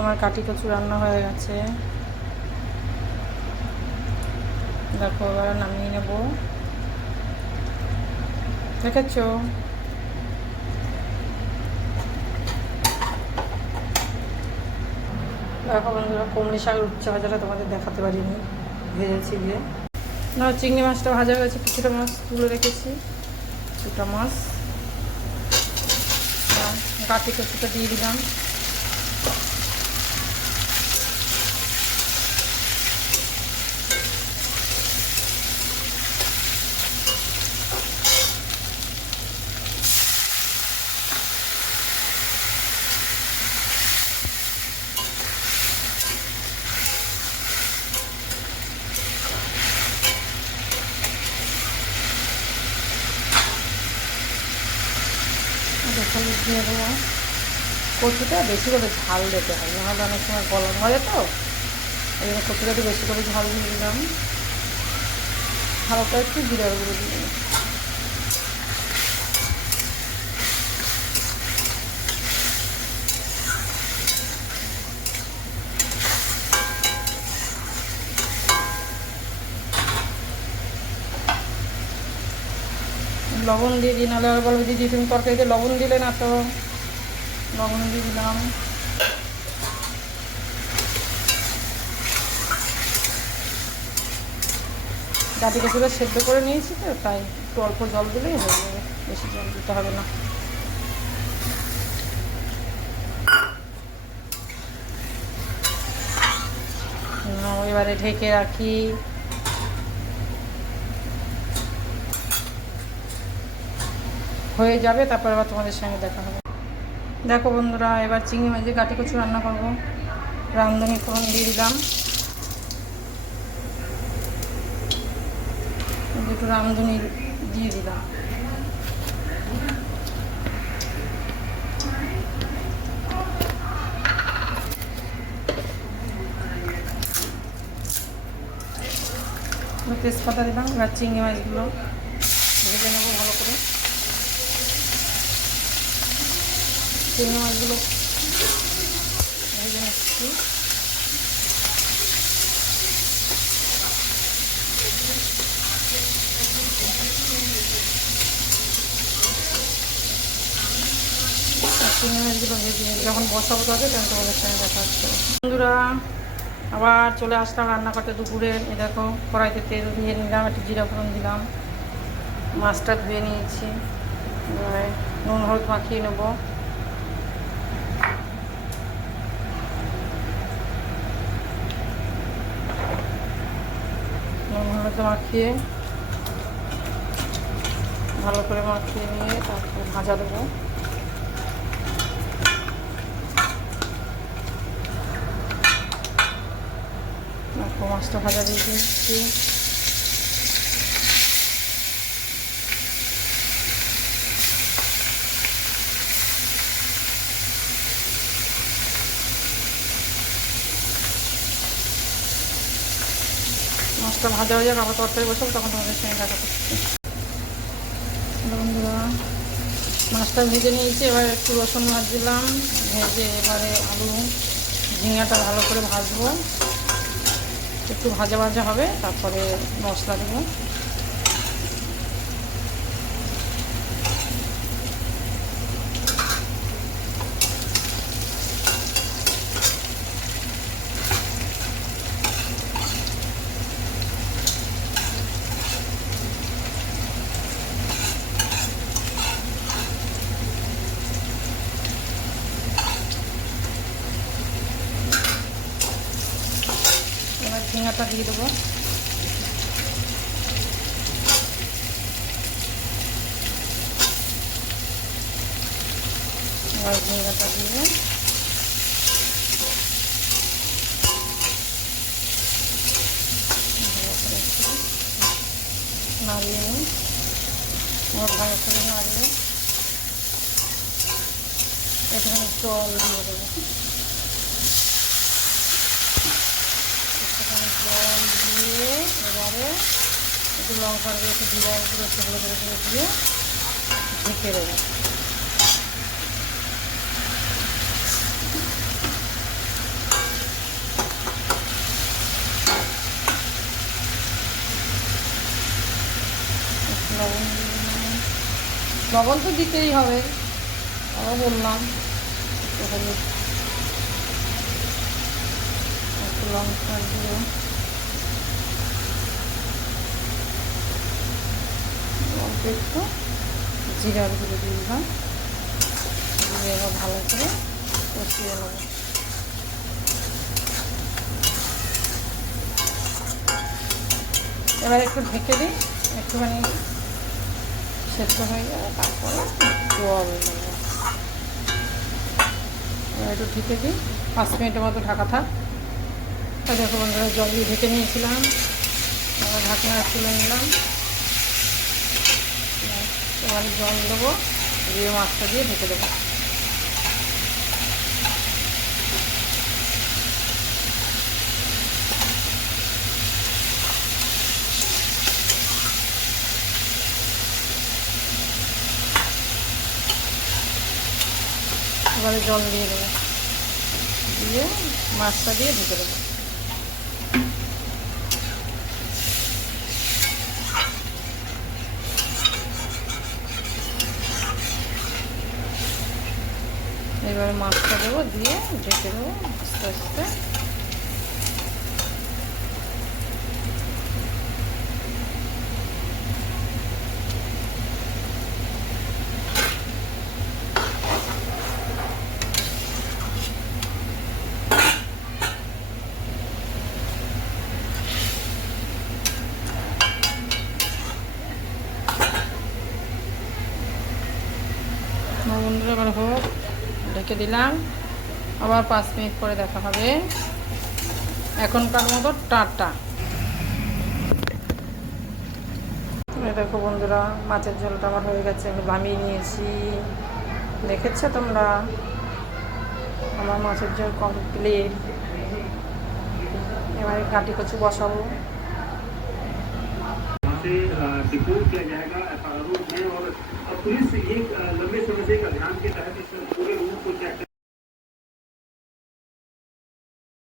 আমার কাটি কচু রান্না হয়ে গেছে। দেখো, এবার নামিয়ে নেব। দেখেছ? দেখো বন্ধুরা কুমড়ি শাকের উচ্চে ভাজাটা তোমাদের দেখাতে পারিনি। ভেজেছি দিয়ে না চিংড়ি মাছটা ভাজা হয়েছে কিছুটা মাছ তুলে রেখেছি দুটা মাছ। গাটি কচুটা দিয়ে দিলাম। হলুদ দিয়ে দেবো। কচুটা বেশি করে ঝাল দিতে হয় নাহলে অনেক সময় গরম হয় তো। এই জন্য কচুটা একটু বেশি করে ঝাল দিয়ে দিলাম। হালকা একটু জিরার গুঁড়ো দিয়ে লবণ দিয়ে দিই নাহলে আর বলবে দিদি তুমি তরকারিতে, লবণ দিলে না তো লবণ দিয়ে দিলাম। জাতি কচুটা সেদ্ধ করে নিয়েছি তো, তাই একটু অল্প জল দিলেই হয়ে যাবে, বেশি জল দিতে হবে না। এবারে ঢেকে রাখি। হয়ে যাবে, তারপর আবার তোমাদের সঙ্গে দেখা হবে। দেখো বন্ধুরা, এবার চিংড়ি মাছের গাটি কচু রান্না করব। রামধনি ফোড়ন দিয়ে দিলাম। দুটো রামধনি দিয়ে দিলাম। তেজপাতা দিলাম, এবার চিংড়ি মাছগুলো ভেজে নেব ভালো করে চিংড়ি মাছগুলো চিংড়ি মাছগুলো ভেজে যখন বসাবো থাকে তখন তোমাদের সঙ্গে দেখা হচ্ছে। বন্ধুরা, আবার চলে আসলাম রান্না করতে দুপুরে। এই দেখো, কড়াইতে তেল দিয়ে নিলাম, একটু জিরা ফোড়ন দিলাম। মাছটা ধুয়ে নিয়েছি। নুন, হলুদ মাখিয়ে নেব। নুন মাখিয়ে ভালো করে মাখিয়ে নিয়ে তারপরে ভাজা দেবো। মাছটা ভাজা দিয়ে দিচ্ছি। মাছটা ভাজা হয়ে যাক আবার তরকারি বসাবো, তখন তোমাদের সঙ্গে দেখা করছি। বন্ধুরা, মাছটা ভেজে নিয়েছি, এবার একটু রসুন ভাজ দিলাম ভেজে এবারে আলু ঝিঙাটা ভালো করে ভাজবো। একটু ভাজা ভাজা হবে, তারপরে মশলা দেবো এবার ঝিঙাটা দিয়ে দেবো। এবার ঝিঙাটা দিয়ে নাড়িয়ে নিই। এবার ভালো করে নাড়িয়ে এখানে জল দিয়ে দেবো। দিয়ে এবারে একটু লঙ্কার গুঁড়ো একটু জিরা গুঁড়ো সেগুলো করে দিয়ে ঢেকে দেবো লবণ তো দিতেই হবে আরও বললাম। ওখানে লঙ্কা দিয়ে অল্প একটু জিরার গুঁড়ো দিয়ে দিলাম। দিয়ে এবার ভালো করে কষিয়ে নেব। এবার একটু ঢেকে দিই। একটুখানি সেদ্ধ হয়ে যাবে তারপরে জল এবার একটু ঢেকে দিই। পাঁচ মিনিটের মতো ঢাকা থাক। দেখো বন্ধুরা, জল দিয়ে ঢেকে নিয়েছিলাম। এবার ঢাকনা তুলে নিলাম। এবারে জল দেবো, দিয়ে মাছটা দিয়ে ঢেকে দেবো। এবারে জল দিয়ে দেবো। দিয়ে মাছটা দিয়ে ঢেকে দেবো। এবারে মাছটা দেবো দিয়ে ঢেকে দেবো আস্তে আস্তে। বন্ধুরা এবার হোক। ঢেকে দিলাম। আবার পাঁচ মিনিট পরে দেখা হবে। এখনকার মতো টাটা। দেখো বন্ধুরা, মাছের ঝোলটা আমার হয়ে গেছে, আমি নামিয়ে নিয়েছি। দেখেছ তোমরা? আমার মাছের ঝোল কমপ্লিট এবারে কাটি কচু বসাবো। से डिपोर्ट किया जाएगा एफ़ में और पुलिस एक लंबे समय से एक अभियान के तहत इस पूरे रूट को चेक